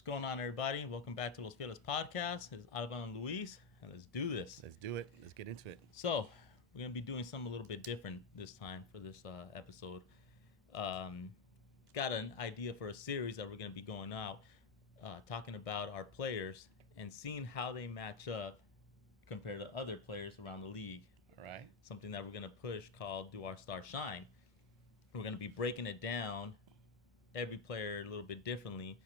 What's going on, everybody? Welcome back to Los Fieles Podcast. It's Alvaro and Luis, and let's do this. Let's do it. Let's get into it. So, we're going to be doing something a little bit different this time for this episode. Um, got an idea for a series that we're going to be going out, talking about our players and seeing how they match up compared to other players around the league. All right. Something that we're going to push called Do Our Star Shine. We're going to be breaking it down, every player a little bit differently.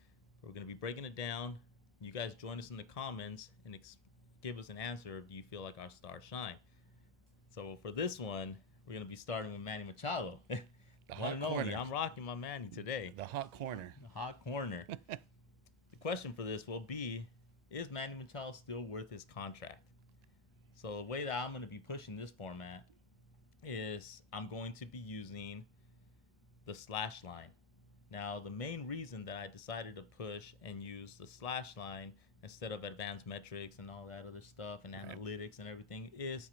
We're going to be breaking it down. You guys join us in the comments and give us an answer. Do you feel like our stars shine? So for this one, we're going to be starting with Manny Machado. The hot corner. I'm rocking my Manny today. The hot corner. The hot corner. The question for this will be, is Manny Machado still worth his contract? So the way that I'm going to be pushing this format is I'm going to be using the slash line. Now, the main reason that I decided to push and use the slash line instead of advanced metrics and all that other stuff and analytics and everything is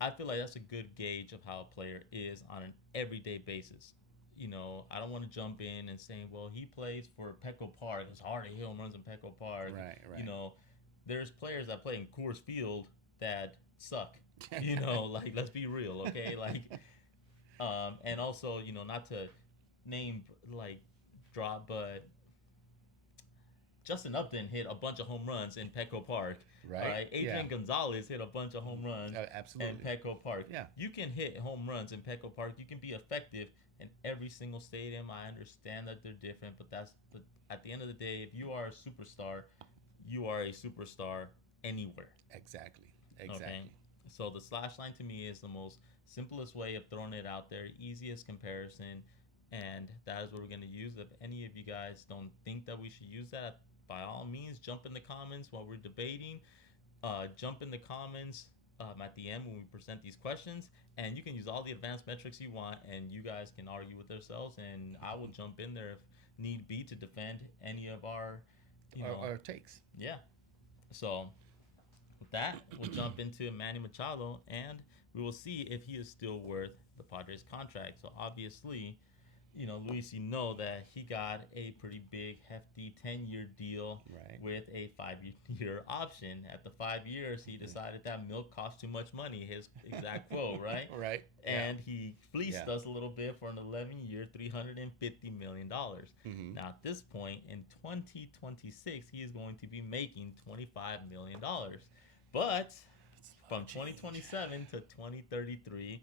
I feel like that's a good gauge of how a player is on an everyday basis. You know, I don't want to jump in and say, well, he plays for Petco Park. It's hard to hit home runs in Petco Park. Right. You know, there's players that play in Coors Field that suck. You know, like, let's be real, okay? Like, and also, you know, not to name drop, but Justin Upton hit a bunch of home runs in Petco Park. Right. Adrian Gonzalez hit a bunch of home runs absolutely. in Petco Park. Yeah. You can hit home runs in Petco Park. You can be effective in every single stadium. I understand that they're different, but at the end of the day, if you are a superstar, you are a superstar anywhere. Exactly. Okay? So the slash line to me is the most simplest way of throwing it out there, easiest comparison, and that is what we're going to use. If any of you guys don't think that we should use that, by all means, jump in the comments while we're debating. Jump in the comments at the end when we present these questions, and you can use all the advanced metrics you want, and you guys can argue with yourselves, and I will jump in there if need be to defend any of our takes. Yeah. So with that, we'll jump into Manny Machado, and we will see if he is still worth the Padres contract. So obviously, you know, Luis, you know that he got a pretty big, hefty 10-year deal with a 5-year option. At the 5 years, he decided that milk cost too much money, his exact quote, right? Right. And he fleeced us a little bit for an 11-year, $350 million. Mm-hmm. Now, at this point, in 2026, he is going to be making $25 million. But from 2027 to 2033,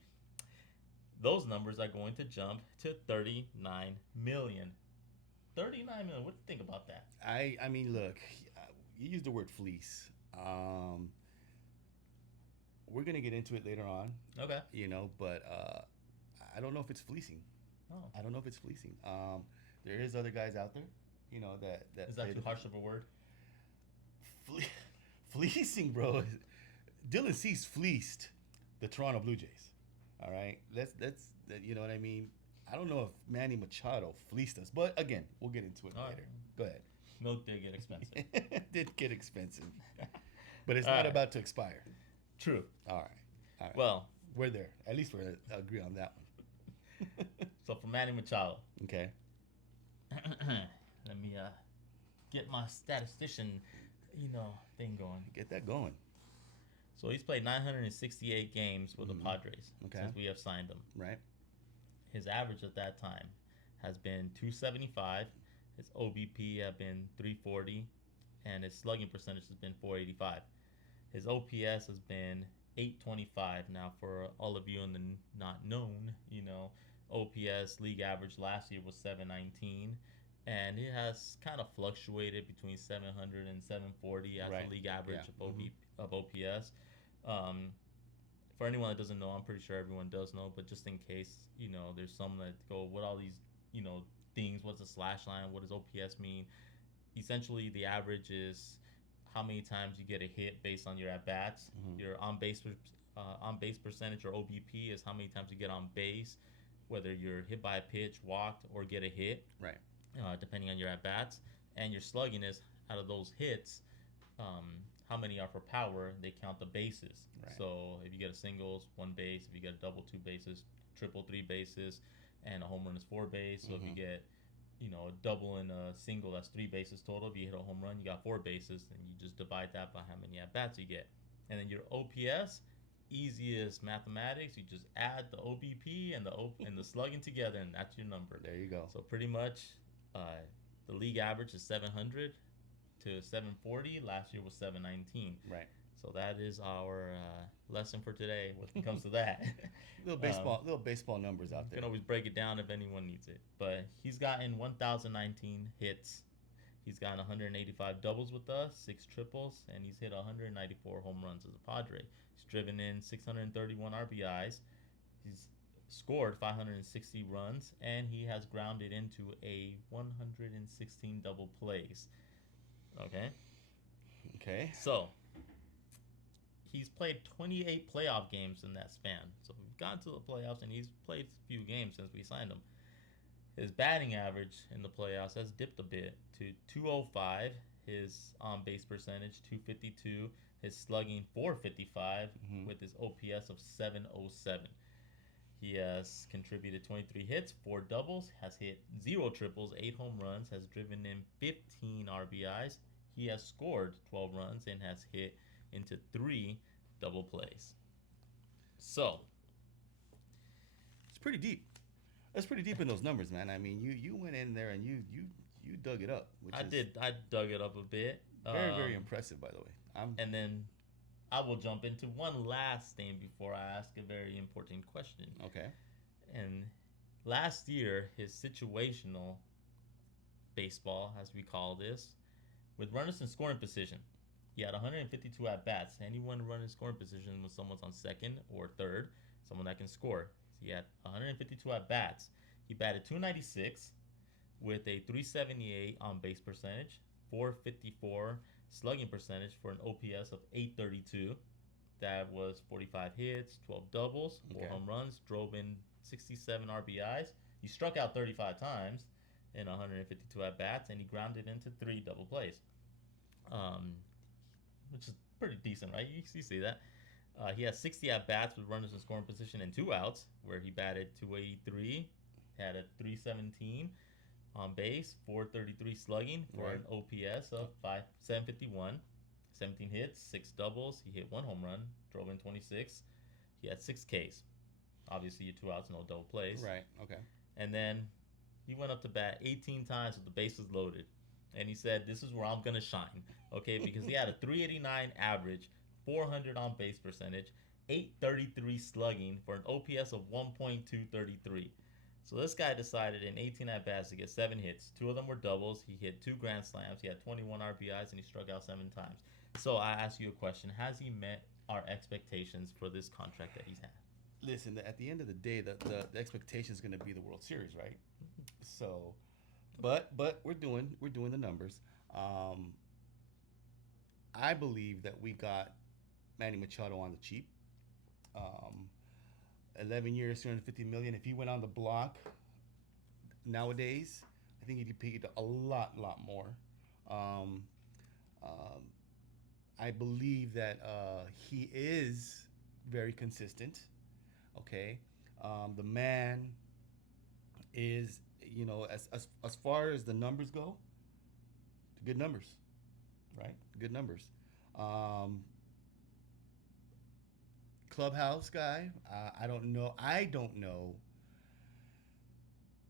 those numbers are going to jump to 39 million. 39 million. What do you think about that? I mean, look, you used the word fleece. We're gonna get into it later on. Okay. You know, but I don't know if it's fleecing. Oh. I don't know if it's fleecing. There is other guys out there, you know, that is that too harsh of a word? Fleecing, bro. Dylan Cease fleeced the Toronto Blue Jays. All right, that's you know what I mean. I don't know if Manny Machado fleeced us, but again, we'll get into it later. Go ahead. Milk did get expensive. It did get expensive, but it's not about to expire. True. All right. Well, we're there. At least we agree on that one. So for Manny Machado, okay. Let me get my statistician, thing going. Get that going. So he's played 968 games with the Padres since we have signed him. Right. His average at that time has been 275. His OBP have been 340, and his slugging percentage has been 485. His OPS has been 825. Now, for all of you in the not known, OPS league average last year was 719. And it has kind of fluctuated between 700 and 740 as the league average of OPS. For anyone that doesn't know, I'm pretty sure everyone does know, but just in case, there's some that go, what all these, things, what's a slash line, what does OPS mean? Essentially, the average is how many times you get a hit based on your at-bats. Your on-base percentage, or OBP, is how many times you get on base, whether you're hit by a pitch, walked, or get a hit. Right. Depending on your at-bats. And your slugging is, out of those hits, how many are for power. They count the bases. Right. So if you get a singles, 1 base. If you get a double, 2 bases. Triple, 3 bases. And a home run is 4 base. So if you get a double and a single, that's 3 bases total. If you hit a home run, you got 4 bases, and you just divide that by how many at bats you get. And then your OPS, easy as mathematics. You just add the OBP and the slugging together, and that's your number. There you go. So pretty much, uh, the league average is 700 to 740. Last year was 719. Right. So that is our lesson for today when it comes to that. Little baseball numbers out You there. can always break it down if anyone needs it. But he's gotten 1,019 hits. He's gotten 185 doubles with us, 6 triples, and he's hit 194 home runs as a Padre. He's driven in 631 RBIs. He's scored 560 runs, and he has grounded into a 116 double plays. Okay? Okay. So, he's played 28 playoff games in that span. So we've gotten to the playoffs, and he's played a few games since we signed him. His batting average in the playoffs has dipped a bit to 205. His on base percentage 252. His slugging 455 with his OPS of 707. He has contributed 23 hits, 4 doubles, has hit 0 triples, 8 home runs, has driven in 15 RBIs. He has scored 12 runs and has hit into 3 double plays. So, It's pretty deep. That's pretty deep in those numbers, man. I mean, you went in there and you dug it up, which I is did. I dug it up a bit. very impressive, by the way. And then I will jump into one last thing before I ask a very important question. Okay. And last year, his situational baseball, as we call this, with runners in scoring position, he had 152 at bats. Anyone running scoring position when someone's on second or third, someone that can score. So he had 152 at bats. He batted 296 with a 378 on base percentage, 454 slugging percentage for an OPS of 832. That was 45 hits, 12 doubles, 4 Okay. home runs, drove in 67 RBIs. He struck out 35 times in 152 at bats, and he grounded into 3 double plays, um, which is pretty decent, right? You see that. He has 60 at bats with runners in scoring position and 2 outs, where he batted 283, had a 317 on base, 433 slugging for Right. an OPS of 751, 17 hits, 6 doubles. He hit 1 home run, drove in 26. He had 6 Ks. Obviously, your 2 outs, no double plays. Right. Okay. And then he went up to bat 18 times with the bases loaded. And he said, "This is where I'm going to shine." Okay, because he had a 389 average, 400 on base percentage, 833 slugging for an OPS of 1.233. So this guy decided in 18 at bats to get 7 hits. 2 of them were doubles. He hit 2 grand slams. He had 21 RBIs, and he struck out 7 times. So I ask you a question: has he met our expectations for this contract that he's had? Listen, at the end of the day, the expectation is going to be the World Series, right? So, but we're doing the numbers. I believe that we got Manny Machado on the cheap. Um, 11 years, 250 million. If he went on the block nowadays, I think he'd get paid a lot more. Um, um, I believe that he is very consistent. Okay, the man is, as far as the numbers go, good numbers, right? Good numbers. Um, Clubhouse guy, I don't know. I don't know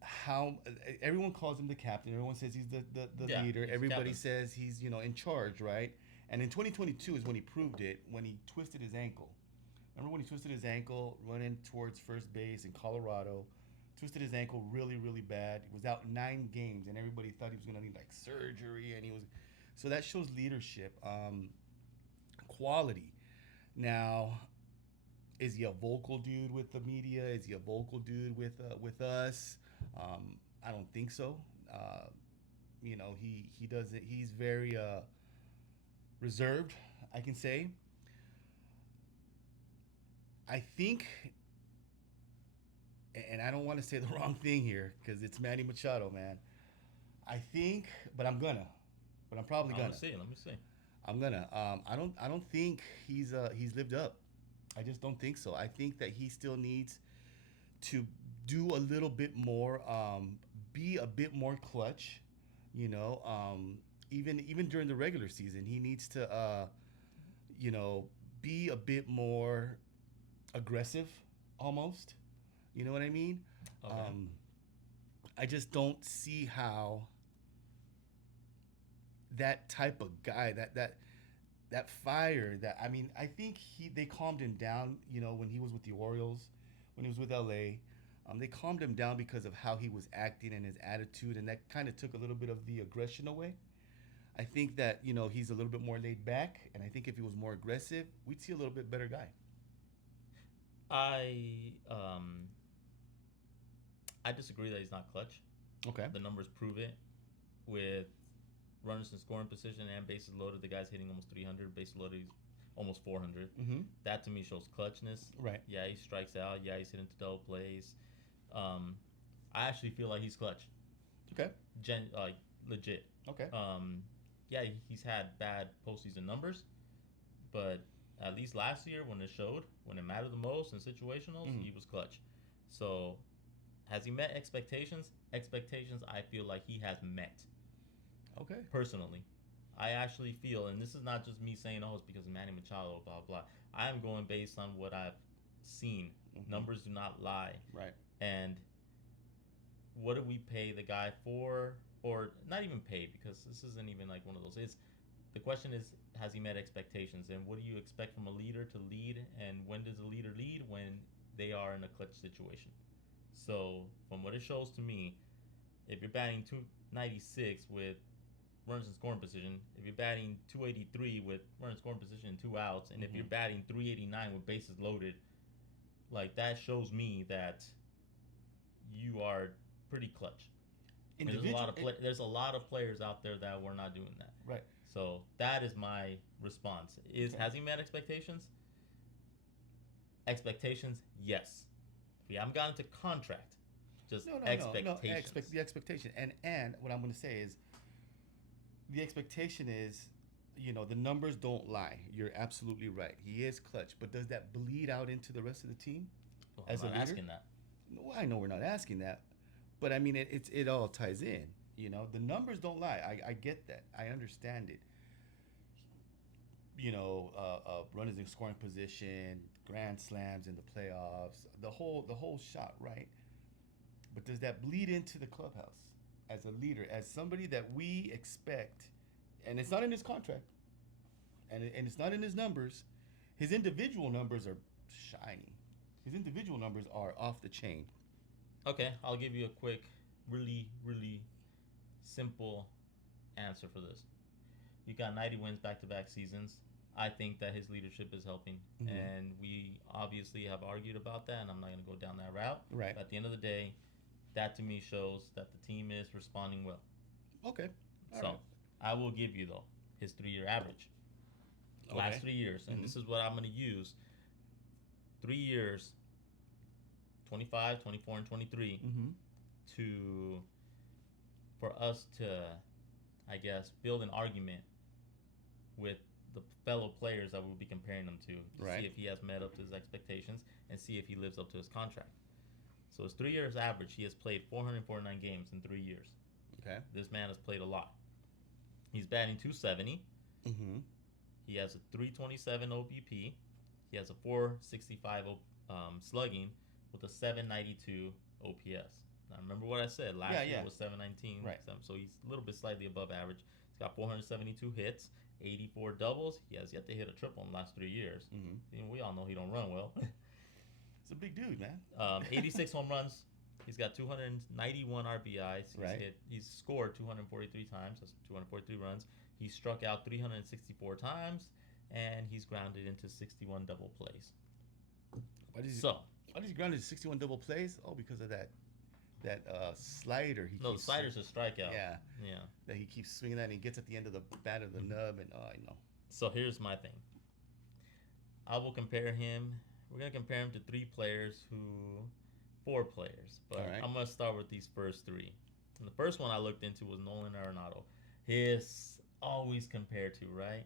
how everyone calls him the captain. Everyone says he's the Yeah, leader. he's Everybody captain. says he's in charge, right? And in 2022 is when he proved it, when he twisted his ankle. Remember when he twisted his ankle running towards first base in Colorado? Twisted his ankle really bad. He was out 9 games, and everybody thought he was gonna need like surgery, and he was. So that shows leadership, quality. Now, is he a vocal dude with the media? Is he a vocal dude with us? I don't think so. He doesn't. He's very reserved, I can say. I think, and I don't want to say the wrong thing here because it's Manny Machado, man. I think, but I'm probably gonna. Let me see. I'm gonna. I don't think he's lived up. I just don't think so. I think that he still needs to do a little bit more be a bit more clutch. You know, even during the regular season, he needs to you know, be a bit more aggressive, almost. You know what I mean? Okay. Um, I just don't see how that type of guy, that fire, that I mean, I think they calmed him down. You know, when he was with the Orioles, when he was with LA, they calmed him down because of how he was acting and his attitude, and that kind of took a little bit of the aggression away. I think that he's a little bit more laid back, and I think if he was more aggressive, we'd see a little bit better guy. I disagree that he's not clutch. Okay. The numbers prove it. With runners in scoring position and bases loaded, the guy's hitting almost 300. Bases loaded, he's almost 400. Mm-hmm. That to me shows clutchness. Right. Yeah, he strikes out. Yeah, he's hitting to double plays. Um, I actually feel like he's clutch. Okay. Like legit. Okay. Yeah, he's had bad postseason numbers, but at least last year when it showed, when it mattered the most in situationals, he was clutch. So, has he met expectations? Expectations, I feel like he has met. Okay. Personally, I actually feel, and this is not just me saying, oh, it's because of Manny Machado, blah blah. I am going based on what I've seen. Numbers do not lie. Right. And what do we pay the guy for? Or not even paid, because this isn't even like one of those. It's the question is, has he met expectations? And what do you expect from a leader to lead? And when does a leader lead? When they are in a clutch situation. So from what it shows to me, if you're batting 296 with runners in scoring position, if you're batting 283 with runners in scoring position and 2 outs, and if you're batting 389 with bases loaded, like that shows me that you are pretty clutch. There's a lot of players out there that were not doing that. Right. So that is my response. Has he met expectations? Expectations, yes. We haven't gotten to contract. Just expectations. No. The expectation, and what I'm going to say is, the expectation is, the numbers don't lie. You're absolutely right. He is clutch, but does that bleed out into the rest of the team? Well, I'm not asking that. No, I know we're not asking that, but I mean it all ties in. The numbers don't lie. I get that. I understand it. Runners in scoring position, grand slams in the playoffs, the whole shot, right? But does that bleed into the clubhouse as a leader, as somebody that we expect? And it's not in his contract, and it's not in his numbers. His individual numbers are shining. His individual numbers are off the chain. Okay, I'll give you a quick, really, really simple answer for this. You got 90 wins back-to-back seasons. I think that his leadership is helping, and we obviously have argued about that, and I'm not going to go down that route. Right. But at the end of the day, that to me shows that the team is responding well. Okay. All right. I will give you, though, his 3-year average. Last 3 years, and this is what I'm going to use. 3 years, 25, 24, and 23, for us to, I guess, build an argument with the fellow players that we'll be comparing him to, right, see if he has met up to his expectations and see if he lives up to his contract. So his 3 years average, he has played 449 games in 3 years. Okay. This man has played a lot. He's batting 270. He has a 327 OBP. He has a 465 slugging with a 792 OPS. Now remember what I said. Last year was 719. Right. So he's a little bit slightly above average. He's got 472 hits, 84 doubles. He has yet to hit a triple in the last 3 years. We all know he don't run well. It's a big dude, man. 86 home runs. He's got 291 RBIs. He's scored 243 times. That's 243 runs. He struck out 364 times, and he's grounded into 61 double plays. Why does he ground into 61 double plays? Oh, because of that slider. The slider's a strikeout. Yeah. That he keeps swinging that, and he gets at the end of the bat of the nub, and I know. So here's my thing. I will compare him. We're gonna compare him to 4 players, but right. I'm gonna start with these first 3. And the first one I looked into was Nolan Arenado. His always compared to, right?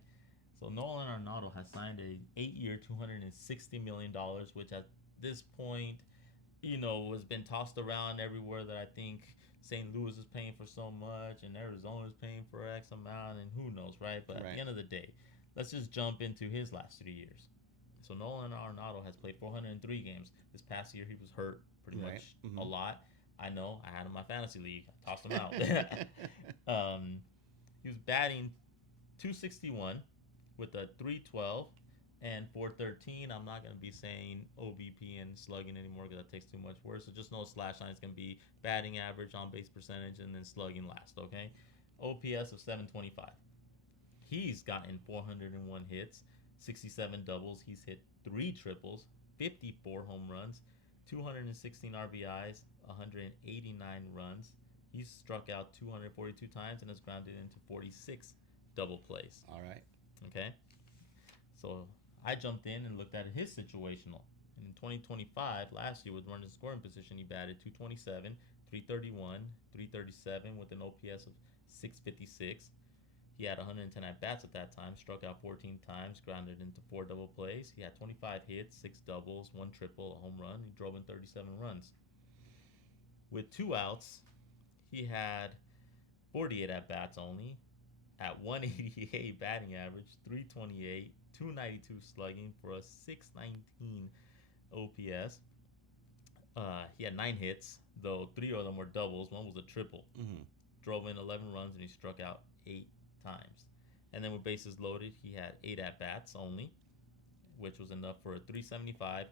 So Nolan Arenado has signed a 8-year, $260 million, which at this point, has been tossed around everywhere that I think St. Louis is paying for so much and Arizona is paying for X amount and who knows, right? But at the Right. end of the day, let's just jump into his last 3 years. So Nolan Arenado has played 403 games. This past year he was hurt pretty Right. much a Mm-hmm. lot. I know. I had him in my fantasy league. I tossed him out. um, he was batting 261 with a 312 and 413. I'm not going to be saying OBP and slugging anymore because that takes too much words. So just know slash line is going to be batting average, on base percentage, and then slugging last, okay? OPS of 725. He's gotten 401 hits, 67 doubles. He's hit 3 triples, 54 home runs, 216 RBIs, 189 runs. He's struck out 242 times and has grounded into 46 double plays. All right. Okay? So I jumped in and looked at his situational. And in 2025, last year with running scoring position, he batted 227, 331, 337 with an OPS of 656. He had 110 at bats at that time, struck out 14 times, grounded into 4 double plays. He had 25 hits, 6 doubles, 1 triple, a home run. He drove in 37 runs. With 2 outs, he had 48 at bats only, at 188 batting average, 328, 292 slugging for a 619 OPS. He had 9 hits, though 3 of them were doubles. One was a triple. Mm-hmm. Drove in 11 runs and he struck out 8 times. And then with bases loaded, he had 8 at bats only, which was enough for a 375,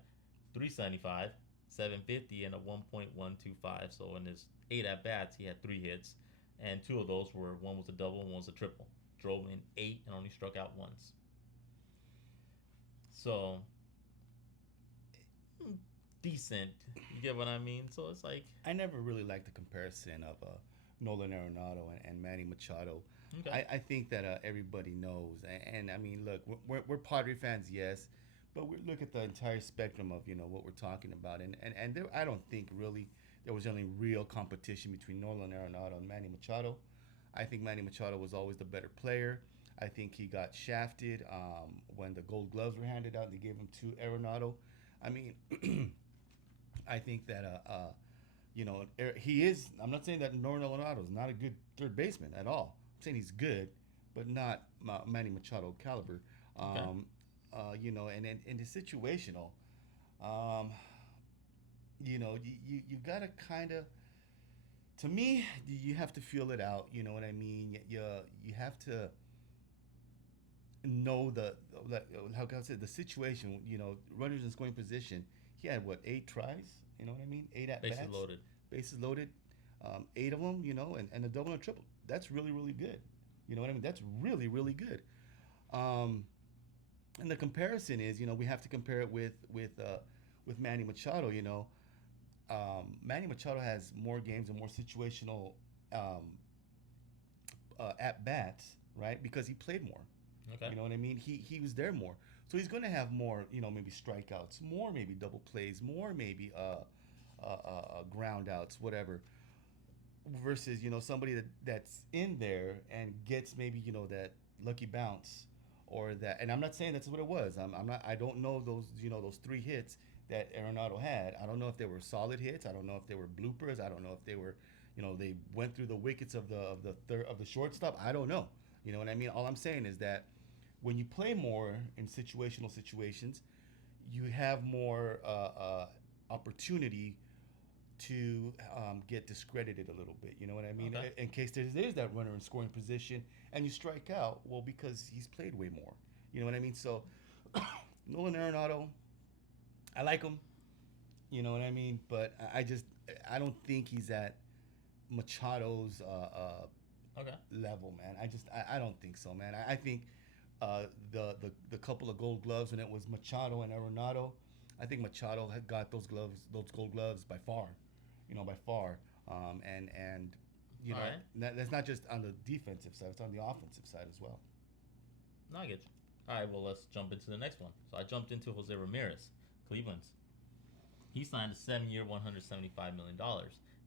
375, 750, and a 1.125. So in his 8 at bats, he had 3 hits, and 2 of those were one was a double and one was a triple. Drove in 8 and only struck out once. So decent, you get what I mean? So it's like I never really liked the comparison of Nolan Arenado and Manny Machado. okay, I think that everybody knows, and I mean, look, we're Padre fans, yes, but we look at the entire spectrum of what we're talking about, and there, I don't think really there was any real competition between Nolan Arenado and Manny Machado. I think Manny Machado was always the better player. I think he got shafted when the Gold Gloves were handed out. And they gave him to Arenado. I mean, I think that he is. I'm not saying that Nolan Arenado is not a good third baseman at all. I'm saying he's good, but not Manny Machado caliber. okay, And the situational, um, you gotta kind of. To me, you have to feel it out. You know what I mean? You have to know how can I say the situation. Runners in scoring position. He had what 8 tries. You know what I mean? 8 at bases bats, loaded. bases loaded, 8 of them. And a double and a triple. That's really really good. You know what I mean? That's really really good. Um, and the comparison is, we have to compare it with Manny Machado. Manny Machado has more games and more situational at bats, right? Because he played more. Okay, You know what I mean? He was there more, so he's going to have more. Maybe strikeouts, more maybe double plays, more maybe ground outs, whatever. Versus somebody that's in there and gets maybe that lucky bounce or that. And I'm not saying that's what it was. I'm not. I don't know those 3 hits that Arenado had. I don't know if they were solid hits. I don't know if they were bloopers. I don't know if they were they went through the wickets of the shortstop. I don't know. You know what I mean? All I'm saying is that when you play more in situational situations, you have more opportunity to get discredited a a little bit. You know what I mean? okay, In case there's that runner in scoring position and you strike out, well, because he's played way more. You know what I mean? So Nolan Arenado, I like him. You know what I mean? But I don't think he's at Machado's okay. level, man. I don't think so, man. I think the couple of Gold Gloves when it was Machado and Arenado, I think Machado had got those Gold Gloves by far, by far. And All right. that's not just on the defensive side; it's on the offensive side as well. No, I get you. All right, well, let's jump into the next one. So I jumped into Jose Ramirez, Cleveland's. He signed a 7-year, $175 million.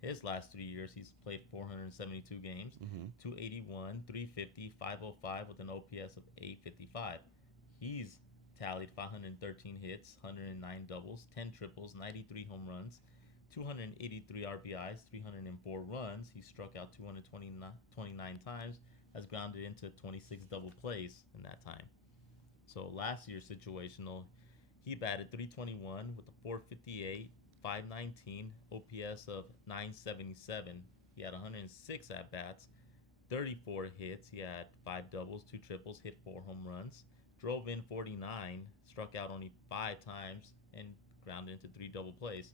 His last 3 years, he's played 472 games, Mm-hmm. 281, 350, 505 with an OPS of 855. He's tallied 513 hits, 109 doubles, 10 triples, 93 home runs, 283 RBIs, 304 runs. He struck out 229 times, has grounded into 26 double plays in that time. So last year's situational, he batted 321 with a 458, 519, OPS of 977. He had 106 at bats, 34 hits. He had 5 doubles, 2 triples, hit 4 home runs, drove in 49, struck out only 5 times, and grounded into 3 double plays.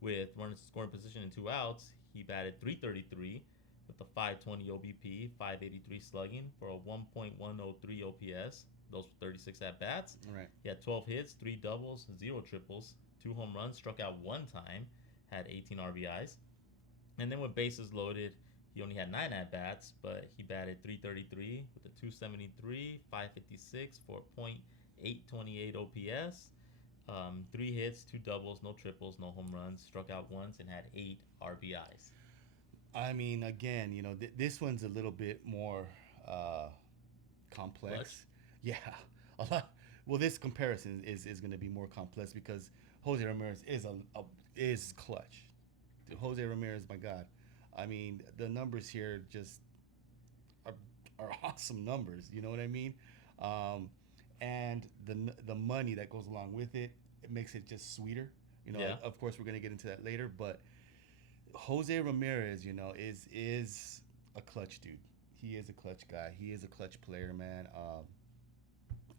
With runners in scoring position and 2 outs, he batted 333 with a 520 OBP, 583 slugging for a 1.103 OPS. Those were 36 at bats. Right. He had 12 hits, 3 doubles, 0 triples, 2 home runs, struck out 1 time, had 18 RBIs. And then with bases loaded, he only had 9 at bats, but he batted 333 with a 273, 556 for a .828 OPS. 3 hits, 2 doubles, no triples, no home runs, struck out once, and had 8 RBIs. I mean, again, this one's a little bit more complex. Clutch? Yeah, a lot. Well, this comparison is going to be more complex because Jose Ramirez is clutch. Jose Ramirez, my God, I mean, the numbers here just are, are awesome numbers. You know what I mean? Um, and the money that goes along with it, it makes it just sweeter. Yeah. Of course, we're gonna get into that later, but Jose Ramirez, is a clutch dude. He is a clutch guy. He is a clutch player, man.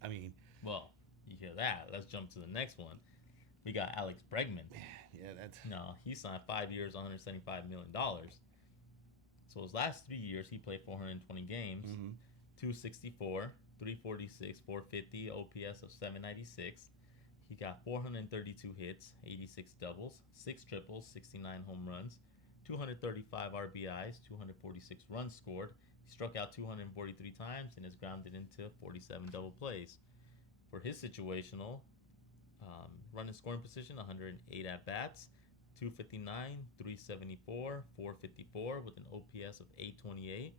I mean, Well, you hear that. Let's jump to the next one. We got Alex Bregman. yeah, that's No, he signed 5 years, $175 million. So his last 3 years, he played 420 games, mm-hmm. 264, 346, 450, OPS of 796. He got 432 hits, 86 doubles, 6 triples, 69 home runs, 235 RBIs, 246 runs scored. He struck out 243 times and is grounded into 47 double plays. For his situational, running scoring position, 108 at bats, 259, 374, 454 with an OPS of 828.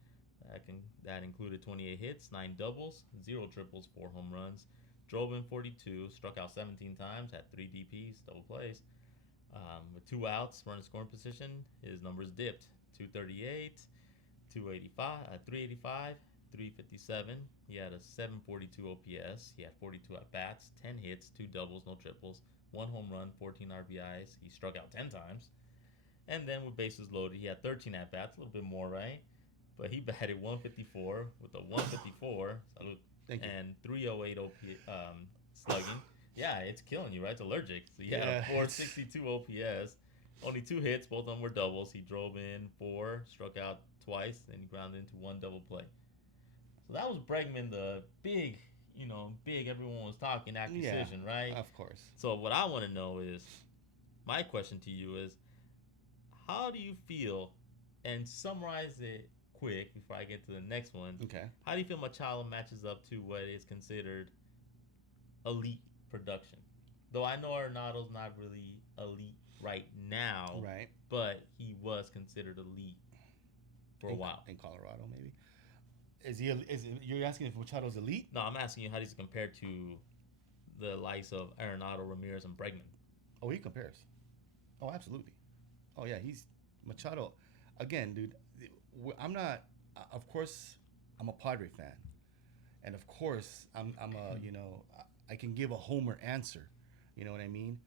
That included 28 hits, 9 doubles, 0 triples, 4 home runs. Drove in 42, struck out 17 times, had 3 DPs, double plays. With 2 outs, running scoring position, his numbers dipped: 238, 285, 385, 357. He had a 742 OPS. He had 42 at bats, 10 hits, 2 doubles, no triples, 1 home run, 14 RBIs. He struck out 10 times. And then with bases loaded, he had 13 at bats, a little bit more, right? But he batted 154 with a 154 and 308 slugging. Yeah, it's killing you, right? It's allergic. So he had a 462 OPS. Only 2 hits, both of them were doubles. He drove in 4, struck out twice, and he grounded into 1 double play. So that was Bregman, the big, big everyone was talking acquisition, right? Of course. So what I want to know is, my question to you is, how do you feel, and summarize it quick before I get to the next one. Okay. How do you feel Machado matches up to what is considered elite production? Though I know Arenado's not really elite right now, Right. but he was considered elite for a while. In Colorado, maybe. You're asking if Machado's elite? No, I'm asking you how does he compare to the likes of Arenado, Ramirez, and Bregman? Oh, he compares. Oh, absolutely. Oh, yeah, he's Machado. Again, dude, I'm not. Of course, I'm a Padre fan, and of course, I'm a I can give a homer answer. You know what I mean?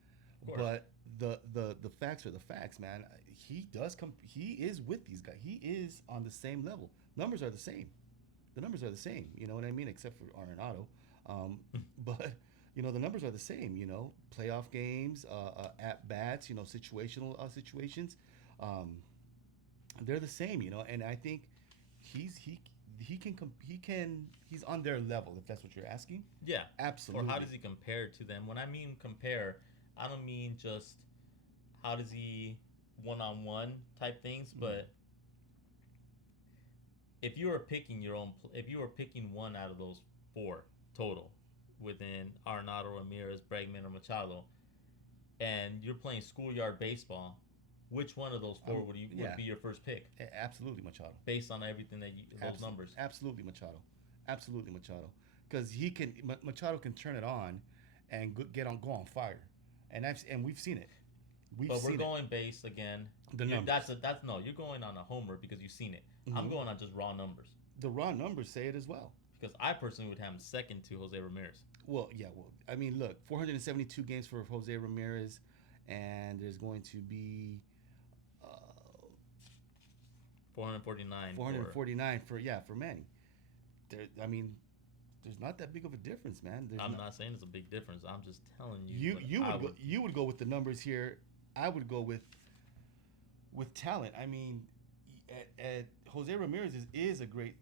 But the facts are the facts, man. He does come. He is with these guys. He is on the same level. Numbers are the same. The numbers are the same. You know what I mean? Except for Arenado. But the numbers are the same. Playoff games, at bats. Situational situations. They're the same. And I think he's on their level, if that's what you're asking. Yeah, absolutely. Or how does he compare to them? When I mean compare, I don't mean just how does he one-on-one type things, but if you were picking one out of those 4 total within Arenado, Ramirez, Bregman, or Machado, and you're playing schoolyard baseball, which one of those 4 would be your first pick? Absolutely Machado. Based on everything those numbers. Absolutely Machado. Absolutely Machado. Because Machado can turn it on and go on fire, and we've seen it. We've But we're seen going base again. the numbers. That's no. You're going on a homer because you've seen it. I'm Mhm. going on just raw numbers The raw numbers say it as well. because I personally would have him second to Jose Ramirez. Well, yeah. Well, I mean, look, 472 games for Jose Ramirez, and there's going to be uh, 449. 449 for Manny. There, I mean, there's not that big of a difference, man. I'm not saying it's a big difference. I'm just telling you. You would go with the numbers here. I would go with talent. I mean, Jose Ramirez is a great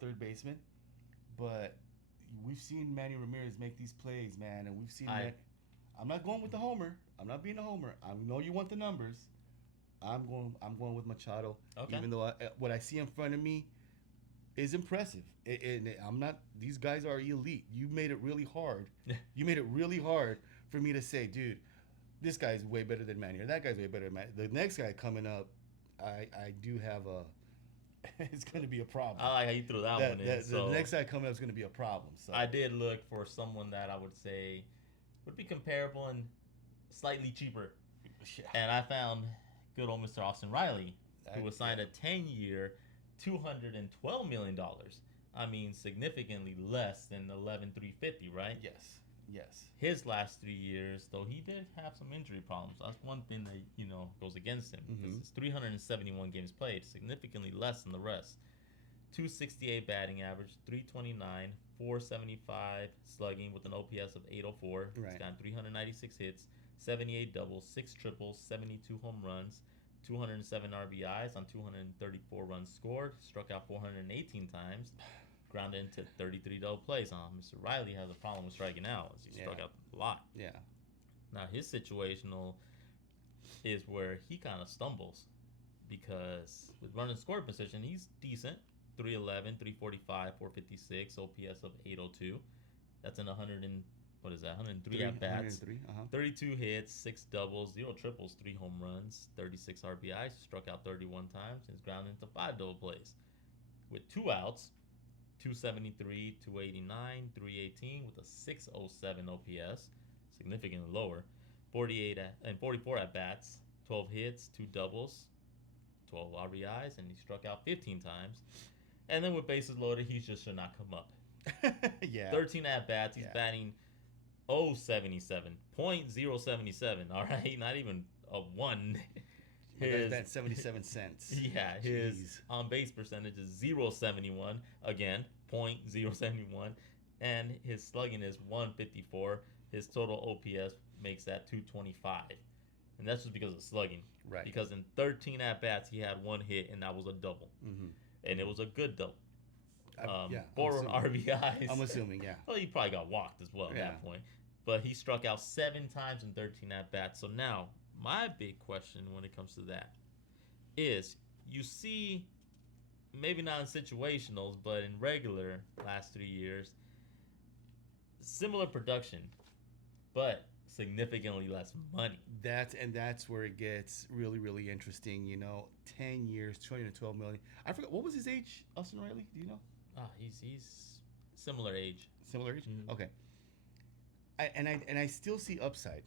third baseman, but we've seen Manny Ramirez make these plays, man, and we've seen that. I'm not going with the homer. I'm not being a homer. I know you want the numbers. I'm going with Machado. Okay. Even though what I see in front of me is impressive. And I'm not. These guys are elite. You made it really hard. You made it really hard for me to say, dude, this guy's way better than Manny, or that guy's way better than Manny. The next guy coming up, I do have a. It's going to be a problem. I like how you threw that one in. The next guy coming up is going to be a problem. So I did look for someone that I would say would be comparable and slightly cheaper, and I found good old Mr. Austin Riley, who was signed a 10-year, $212 million. I mean, significantly less than the 11,350, right? Yes. His last 3 years, though, he did have some injury problems. That's one thing that goes against him. Because it's 371 games played, significantly less than the rest. 268 batting average, 329, 475 slugging with an OPS of 804. Right. He's gotten 396 hits, 78 doubles, 6 triples, 72 home runs, 207 RBIs on 234 runs scored. Struck out 418 times. Grounded into 33 double plays. Mr. Riley has a problem with striking out, as he struck out a lot. Yeah. Now his situational is where he kind of stumbles because with running score position, he's decent. 311, 345, 456, OPS of 802. That's in 103 at bats. 32 hits, 6 doubles, 0 triples, 3 home runs, 36 RBIs. Struck out 31 times and is grounded into 5 double plays. With 2 outs, 273, 289, 318 with a 607 OPS, significantly lower. 44 at bats, 12 hits, 2 doubles, 12 RBIs, and he struck out 15 times. And then with bases loaded, he just should not come up. Yeah. 13 at bats, he's batting 077, .077. All right, not even a 1. That's 77 cents. Yeah, his on base percentage is 0.71, again, .071, and his slugging is 154. His total OPS makes that 225. And that's just because of slugging. Right. Because in 13 at bats, he had 1 hit, and that was a double. Mm-hmm. And it was a good double. 4 RBIs. I'm assuming, yeah. Well, he probably got walked as well at that point. But he struck out 7 times in 13 at bats. So now, my big question when it comes to that is you see, maybe not in situationals, but in regular last 3 years, similar production, but significantly less money. That's where it gets really, really interesting. 10 years, 212 million. I forgot, what was his age, Austin Riley? Do you know? He's similar age. Similar age? Mm-hmm. Okay. I still see upside.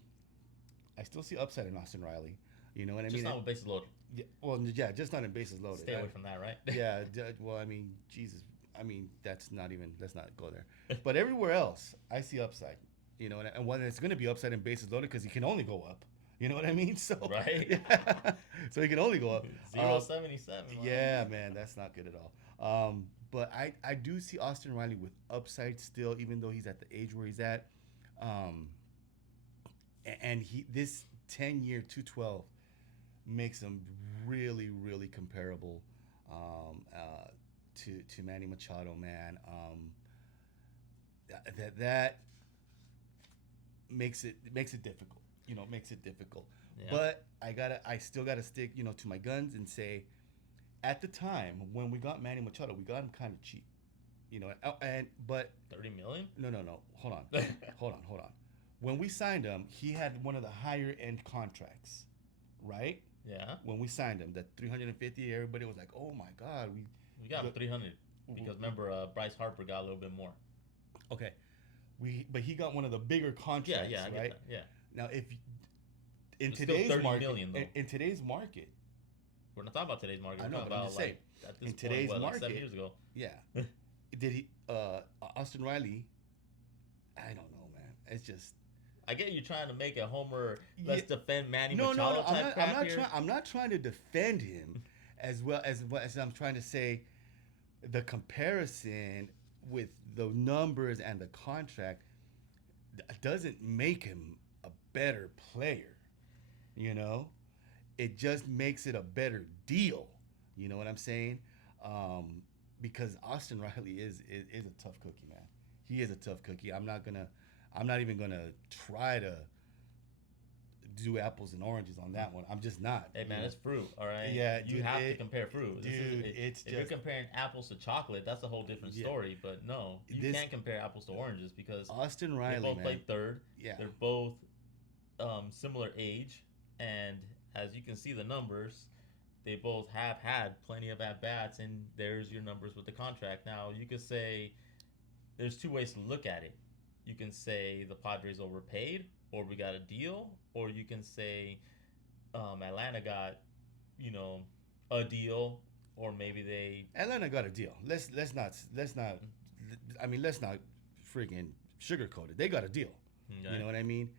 I still see upside in Austin Riley. You know what I mean? Just not with bases loaded. Yeah, well, yeah, just not in bases loaded. Stay away from that, right? Yeah. Well, I mean, Jesus. I mean, let's not go there. But everywhere else, I see upside. And when it's going to be upside in bases loaded because he can only go up. You know what I mean? So right. Yeah. So he can only go up. 0.77. Yeah, man, that's not good at all. But I do see Austin Riley with upside still, even though he's at the age where he's at. And this 10-year 212 makes him really, really comparable to Manny Machado, man. That makes it difficult. Makes it difficult. Yeah. But I still gotta stick, to my guns and say, at the time when we got Manny Machado, we got him kind of cheap. But 30 million? No. Hold on. hold on. When we signed him, he had one of the higher end contracts, right? Yeah. When we signed him, that 350, everybody was like, "Oh my God, we got him 300." Because remember, Bryce Harper got a little bit more. Okay, but he got one of the bigger contracts, yeah, I right? get that. Yeah. Now, in It's still today's 30 market, million, though. in today's market, We're not talking about today's market. I We're know, talking but I'm about just saying, like at this in point, today's like market, 7 years ago. yeah, did he? Austin Riley, I don't know, man. It's just I get you trying to make a homer. yeah. Let's defend Manny No, no, no. Machado type I'm crap not here. trying. I'm not trying to defend him, as I'm trying to say, the comparison with the numbers and the contract doesn't make him a better player. You know, it just makes it a better deal. You know what I'm saying? Because Austin Riley is a tough cookie, man. He is a tough cookie. I'm not even gonna try to do apples and oranges on that one. I'm just not. Hey man, it's fruit, all right. Yeah, you dude, have to compare fruit. Dude, it's if you're just comparing apples to chocolate, that's a whole different yeah. story. But no, you can't compare apples to oranges because Austin they Riley, both man. played third. Yeah, They're both similar age, and as you can see the numbers, they both have had plenty of at bats, and there's your numbers with the contract. Now you could say there's two ways to look at it. You can say the Padres overpaid, or we got a deal, or you can say Atlanta got, you know, a deal, or maybe they. Atlanta got a deal. Let's not. I mean, let's not freaking sugarcoat it. They got a deal. Okay. You know what I mean?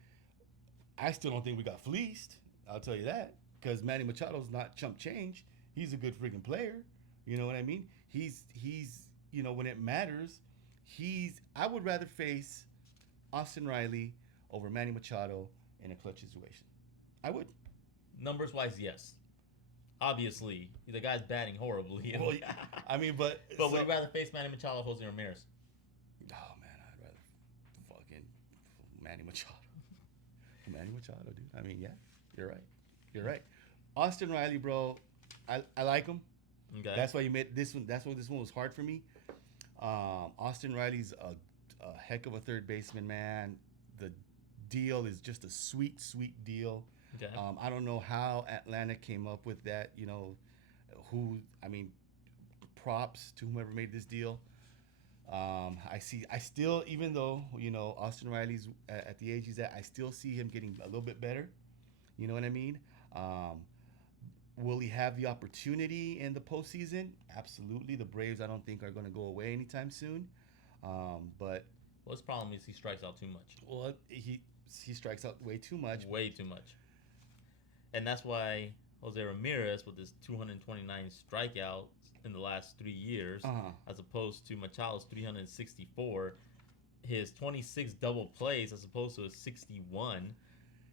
I still don't think we got fleeced. I'll tell you that because Manny Machado's not chump change. He's a good freaking player. You know what I mean? He's you know when it matters, I would rather face Austin Riley over Manny Machado in a clutch situation. I would. Numbers wise, yes. Obviously, the guy's batting horribly. Well, I mean, but would you rather face Manny Machado or Jose Ramirez? Oh man, I'd rather fucking Manny Machado. Manny Machado, dude. I mean, yeah, you're right. You're right. Austin Riley, bro. I like him. Okay. That's why you made this one. That's why this one was hard for me. Austin Riley's a heck of a third baseman, man. The deal is just a sweet, sweet deal. Okay. I don't know how Atlanta came up with that. You know, props to whomever made this deal. I still, even though, you know, Austin Riley's at the age he's at, I still see him getting a little bit better. You know what I mean? Will he have the opportunity in the postseason? Absolutely. The Braves, I don't think, are going to go away anytime soon. But well, his problem is he strikes out too much. Well, he strikes out way too much. Way too much. And that's why Jose Ramirez, with his 229 strikeouts in the last 3 years, as opposed to Machado's 364, his 26 double plays as opposed to his 61,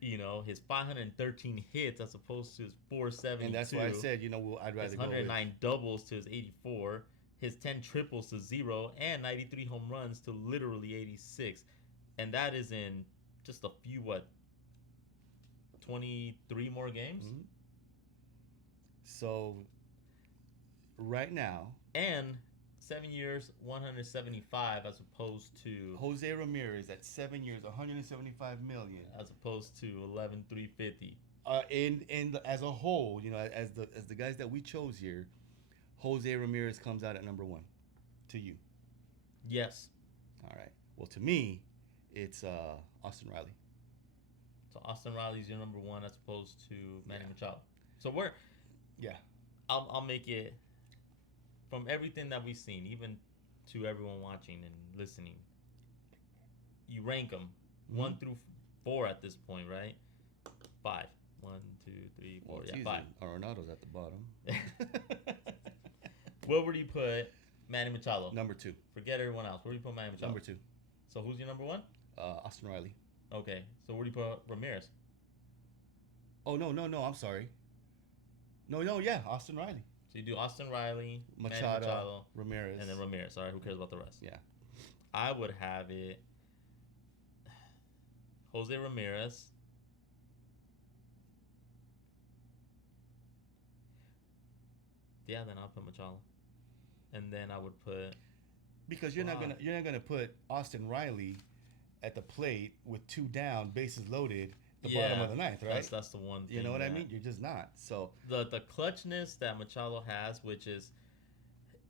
you know, his 513 hits as opposed to his 472. And that's why I said, you know, I'd rather his go 109 doubles to his 84, his 10 triples to 0, and 93 home runs to literally 86. And that is in just a few, 23 more games? Mm-hmm. So, right now. And 7 years, 175 as opposed to Jose Ramirez at 7 years, 175 million. As opposed to 11,350. As a whole, you know, as the guys that we chose here, Jose Ramirez comes out at number 1 to you. Yes. All right. Well, to me, it's Austin Riley. So Austin Riley's your number 1 as opposed to Manny Machado. So I'll make it from everything that we've seen, even to everyone watching and listening. You rank them 1 through 4 at this point, right? 5. 1, 2, 3, 4. Well, yeah, 5. Arenado's at the bottom. Where would you put Manny Machado? Number 2. Forget everyone else. Where do you put Manny Machado? Number 2. So who's your number 1? Austin Riley. Okay. So where do you put Ramirez? Oh, no. I'm sorry. No, yeah. Austin Riley. So you do Austin Riley, Machado, Ramirez. And then Ramirez. All right. Who cares about the rest? Yeah. I would have it Jose Ramirez. Yeah, then I'll put Machado. And then I would put because you're not gonna put Austin Riley at the plate with 2 down, bases loaded, bottom of the ninth, right? That's the one thing. You know what I mean? You're just not. So the clutchness that Machado has, which is,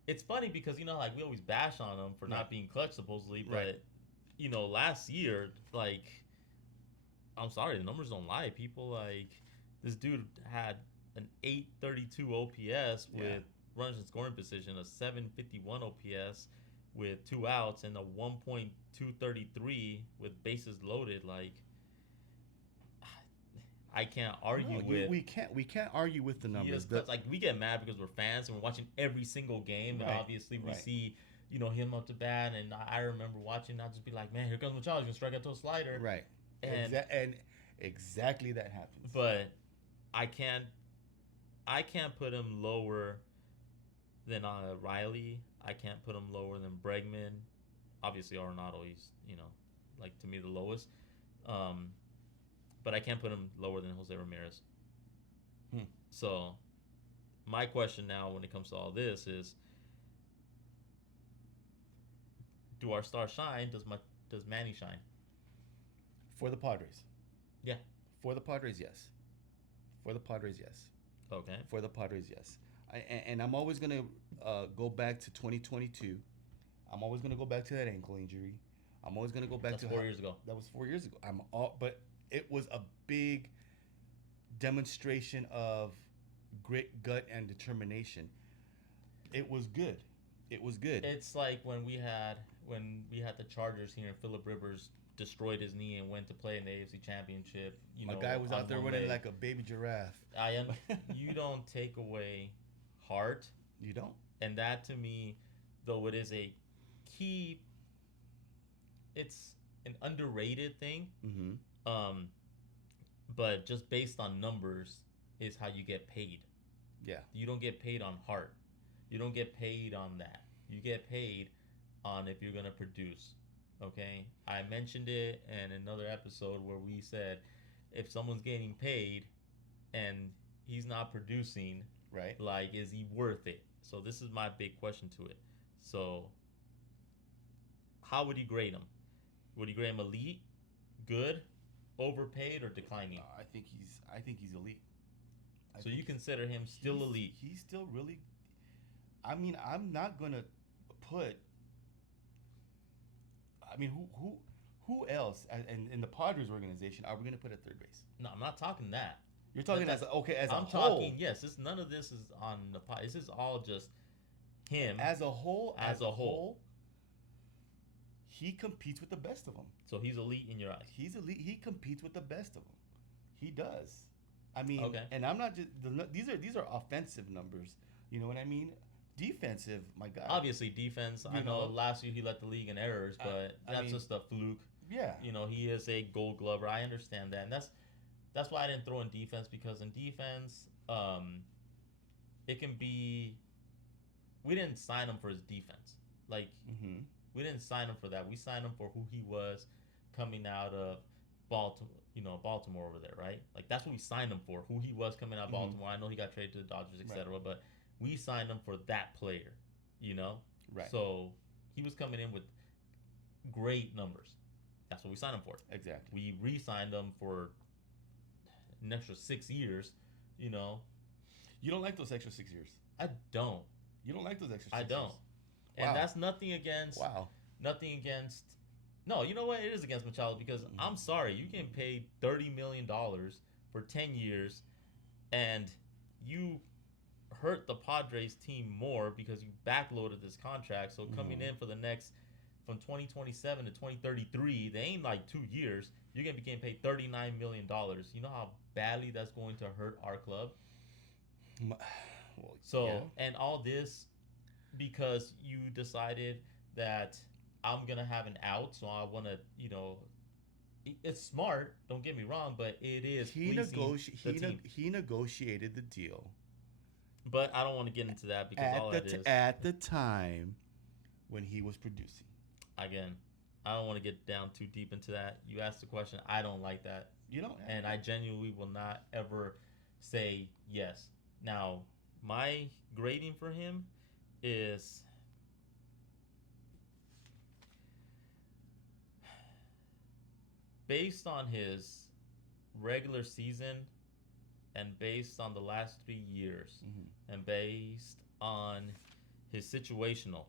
it's funny because, you know, like we always bash on him for not being clutch supposedly, but you know, last year, like I'm sorry, the numbers don't lie. People like this dude had an 832 OPS Yeah. with runners in scoring position, a 751 OPS with two outs, and a 1.233 with bases loaded. Like, I can't No, argue with. we can't argue with the He numbers. is like we get mad because we're fans and we're watching every single game, and Right, obviously we right, see him up to bat, and I remember watching. I'll just be like, man, here comes Machado, he's gonna strike out to a slider, right. and And exactly that happens. but I can't I can't put him lower than Riley. I can't put him lower than Bregman. Obviously, Arenado, he's like to me the lowest. Um, but I can't put him lower than Jose Ramirez. Hmm. So my question now, when it comes to all this, is: do our stars shine? Does Manny shine? For the Padres. Yeah. For the Padres, yes. For the Padres, yes. Okay. For the Padres, yes. And I'm always gonna go back to 2022. I'm always gonna go back to that ankle injury. I'm always gonna go back That's to 4 years ago. that was 4 years ago. But it was a big demonstration of grit, gut, and determination. It was good. It was good. It's like when we had the Chargers here and Philip Rivers destroyed his knee and went to play in the AFC Championship. My guy was on out there one running leg. like a baby giraffe. You don't take away heart, You don't. and that to me, though it is a key, it's an underrated thing. Mm-hmm. Um, but just based on numbers is how you get paid. Yeah. You don't get paid on heart. You don't get paid on that. You get paid on if you're gonna produce. Okay, I mentioned it in another episode where we said if someone's getting paid and he's not producing, Right. like, is he worth it? So this is my big question to it. So how would you grade him? Would you grade him elite, good, overpaid, or declining? I think he's elite. So you consider him still elite? He's still really. I mean, I'm not gonna put. I mean, who else in the Padres organization are we gonna put at third base? No, I'm not talking that. You're talking That's- as I'm a whole. talking, yes. None of this is on the pod. This is all just him As a whole, as a whole. he competes with the best of them. So he's elite in your eyes. He's elite. He competes with the best of them. He does. I mean, Okay. and I'm not just these are offensive numbers. You know what I mean? Defensive, my God. Obviously, defense. I know last year he led the league in errors, but I that's mean, just a fluke. Yeah. He is a Gold Glover. I understand that, and that's why I didn't throw in defense, because in defense, it can be. We didn't sign him for his defense. Like, Mm-hmm. we didn't sign him for that. We signed him for who he was coming out of Baltimore. Baltimore over there, right? Like, that's what we signed him for. Who he was coming out of Baltimore. I know he got traded to the Dodgers, etc. But we signed him for that player. Right. So he was coming in with great numbers. That's what we signed him for. Exactly. We re-signed him for an extra 6 years. You don't like those extra 6 years. I don't. You don't like those extra 6 I years. don't. And Wow. that's nothing against. Wow. Nothing against. No, you know what? It is against Machado, because I'm sorry, you can pay $30 million for 10 years, and you hurt the Padres team more because you backloaded this contract. So coming in for the next, from 2027 to 2033, they ain't like 2 years. You're gonna be getting paid $39 million. You know how badly that's going to hurt our club. Well, So yeah. and all this because you decided that I'm gonna have an out, so I want to, it's smart. Don't get me wrong, but it is he negotiated the deal But I don't want to get into that because all that is at the time when he was producing. Again, I don't want to get down too deep into that. You asked the question. I don't like that, You know, and I genuinely will not ever say yes. Now, my grading for him is based on his regular season and based on the last 3 years and based on his situational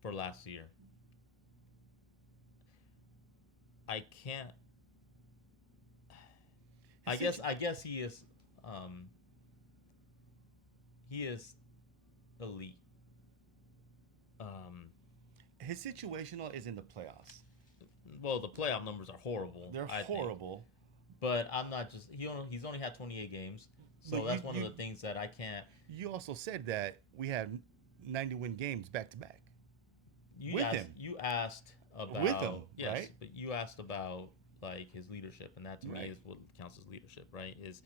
for last year. I can't I His guess situ- I guess um he is elite. Um, his situational is in the playoffs. well, the playoff numbers are horrible, They're I think. horrible. But I'm not just he's only had 28 games, But so that's one of the things that I can't. you also said that we have 90 win games back to back with him. You asked With him, about, yes, right? but you asked about like his leadership, and that to me Right. is what counts as leadership, right? Is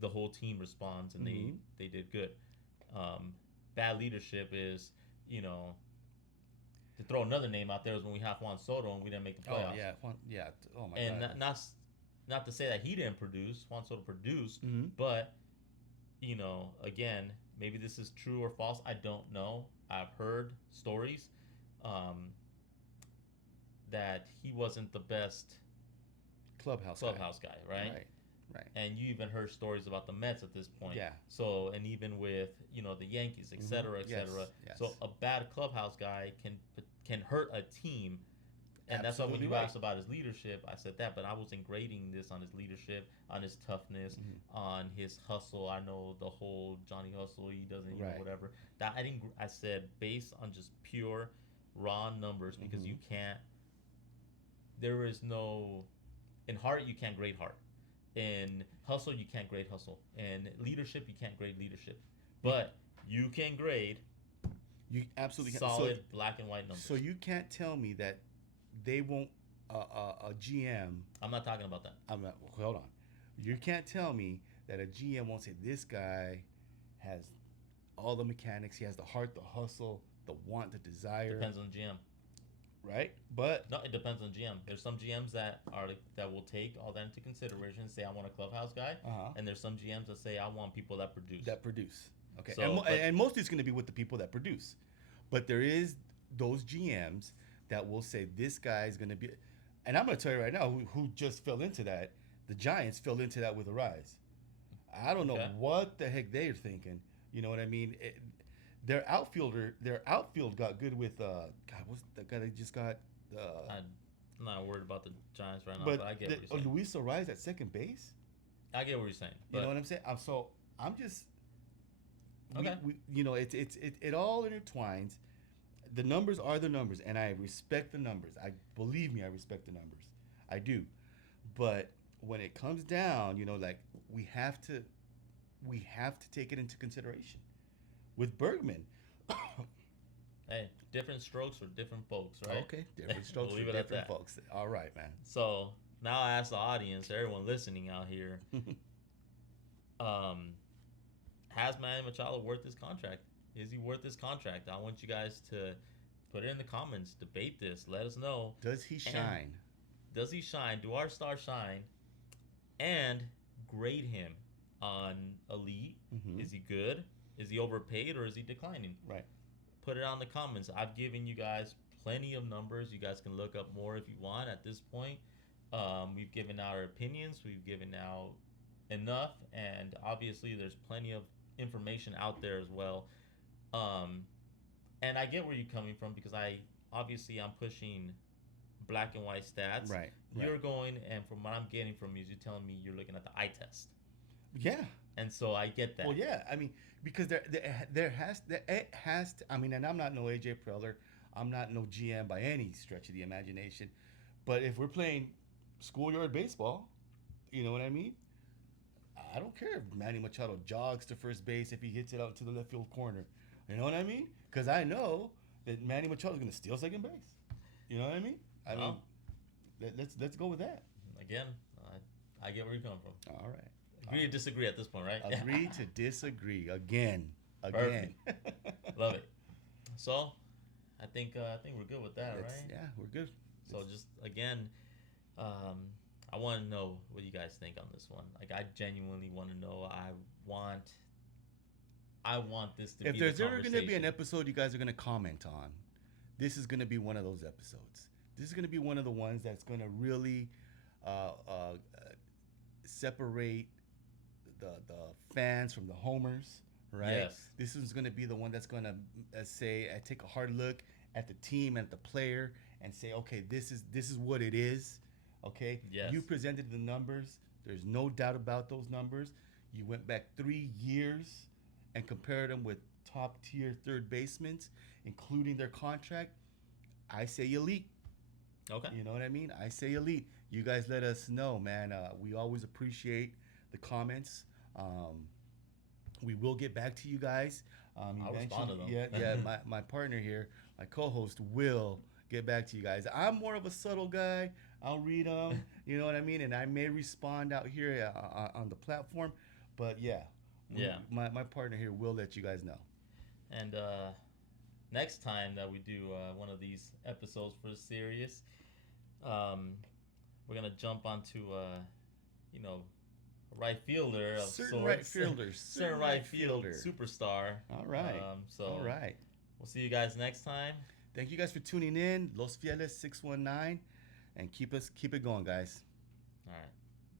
the whole team responds and Mm-hmm. they did good. Um, Bad leadership is, you know, to throw another name out there is when we have Juan Soto and we didn't make the Oh playoffs. yeah, yeah. Oh my And God. not to say that he didn't produce. Juan Soto produced, Mm-hmm. but again, maybe this is true or false. I don't know. I've heard stories um, that he wasn't the best clubhouse guy, right? Right. Right. And you even heard stories about the Mets at this point. Yeah. So, and even with the Yankees, et Mm-hmm. cetera, et Yes. cetera. Yes. So a bad clubhouse guy can hurt a team. And that's why when Absolutely you right. asked about his leadership, I said that, but I wasn't grading this on his leadership, on his toughness, Mm-hmm. on his hustle. I know the whole Johnny Hustle, he doesn't, Right. whatever. That I didn't. I said based on just pure raw numbers because Mm-hmm. you can't. There is no, in heart you can't grade heart. In hustle you can't grade hustle. In leadership you can't grade leadership. But you can grade You absolutely can. solid black and white numbers. So you can't tell me that they won't a GM. I'm not talking about that. I'm not. Hold on. You can't tell me that a GM won't say this guy has all the mechanics. He has the heart, the hustle, the want, the desire. Depends on GM. Right? But No, it depends on GM. There's some GMs that will take all that into consideration and say I want a clubhouse guy, and there's some GMs that say I want people that produce. Okay, So, and mostly it's going to be with the people that produce. But there is those GMs that will say this guy's going to be, and I'm going to tell you right now who just fell into that. The Giants fell into that with a rise. I don't know Okay. what the heck they're thinking. You know what I mean? Their outfield got good with God. What's the guy they just got? I'm not worried about the Giants right now, but I get what you're saying. Luis Ariz at second base. I get what you're saying. You But know what I'm saying? I'm just. Okay. It all intertwines. The numbers are the numbers, and I respect the numbers. Believe me, I respect the numbers. I do, but when it comes down, like we have to take it into consideration. With Bergman, hey, different strokes for different folks, right? okay, different strokes We'll for leave it at different that. folks. All right, man. So now I ask the audience, everyone listening out here, has Manny Machado worth this contract? Is he worth this contract? I want you guys to put it in the comments, debate this, let us know. Does he shine? Does he shine? Do our stars shine? And grade him on elite. Mhm. Is he good? Is he overpaid or is he declining? Right. Put it on the comments. I've given you guys plenty of numbers. You guys can look up more if you want at this point. We've given out our opinions. We've given out enough. And obviously, there's plenty of information out there as well. And I get where you're coming from because I'm pushing black and white stats. Right. You're going, and from what I'm getting from you, is you're telling me you're looking at the eye test. Yeah. And so I get that. Well, yeah. I mean, because it has to. I mean, and I'm not no AJ Preller. I'm not no GM by any stretch of the imagination. But if we're playing schoolyard baseball, you know what I mean? I don't care if Manny Machado jogs to first base if he hits it out to the left field corner. You know what I mean? Because I know that Manny Machado is going to steal second base. You know what I mean? I mean, let's go with that. Again, I get where you're coming from. All right. Agree to disagree at this point, right? Agree to disagree again. Perfect. Love it. So, I think we're good with that, right? Yeah, we're good. So just again, I want to know what you guys think on this one. Like, I genuinely want to know. I want this to If be. there's the ever going to be an conversation. episode you guys are going to comment on, this is going to be one of those episodes. This is going to be one of the ones that's going to really separate the fans from the homers, right? Yes. This is going to be the one that's going to take a hard look at the team and at the player and say, okay, this is what it is. Okay. Yes. You presented the numbers. There's no doubt about those numbers. You went back 3 years and compared them with top tier third basemen, including their contract. I say elite. Okay. You know what I mean? I say elite. You guys let us know, man. We always appreciate the comments. Um, we will get back to you guys. I'll respond to them. Yeah. My partner here, my co-host, will get back to you guys. I'm more of a subtle guy. I'll read them. You know what I mean? And I may respond out here on the platform. But yeah, Yeah. my partner here will let you guys know. And next time that we do one of these episodes for the series, we're gonna jump onto you know, a right fielder of Certain sorts. right fielders. Certain right field superstar. All right. So All right. we'll see you guys next time. Thank you guys for tuning in. Los Fieles 619, and keep it going, guys. All right.